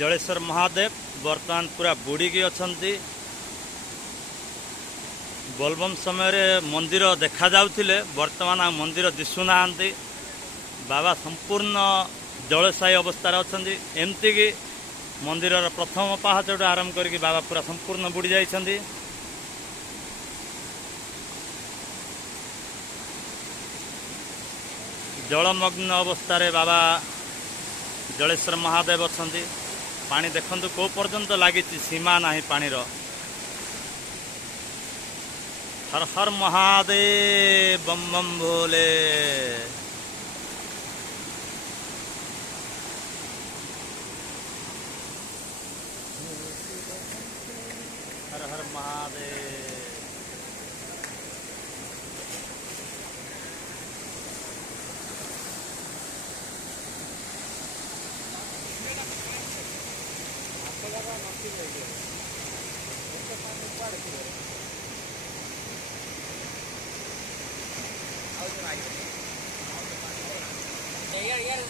जलेश्वर महादेव वर्तमान पूरा बुड़ीकी अछंती। बोलबम समय मंदिर देखा जाउथिले वर्तमान मंदिर दिशुना। बाबा संपूर्ण जलसायी अवस्था अछंती। एमती कि मंदिर प्रथम पाहाचटू आरंभ करके बाबा पूरा संपूर्ण बुड़ी जाइछंती। जलमग्न अवस्था बाबा जलेश्वर महादेव अछंती। पानी देखंतु को पर्यंत लगी सीमा नहीं पानीर। हर हर महादेव बम बम भोले। हर हर महादेव। यार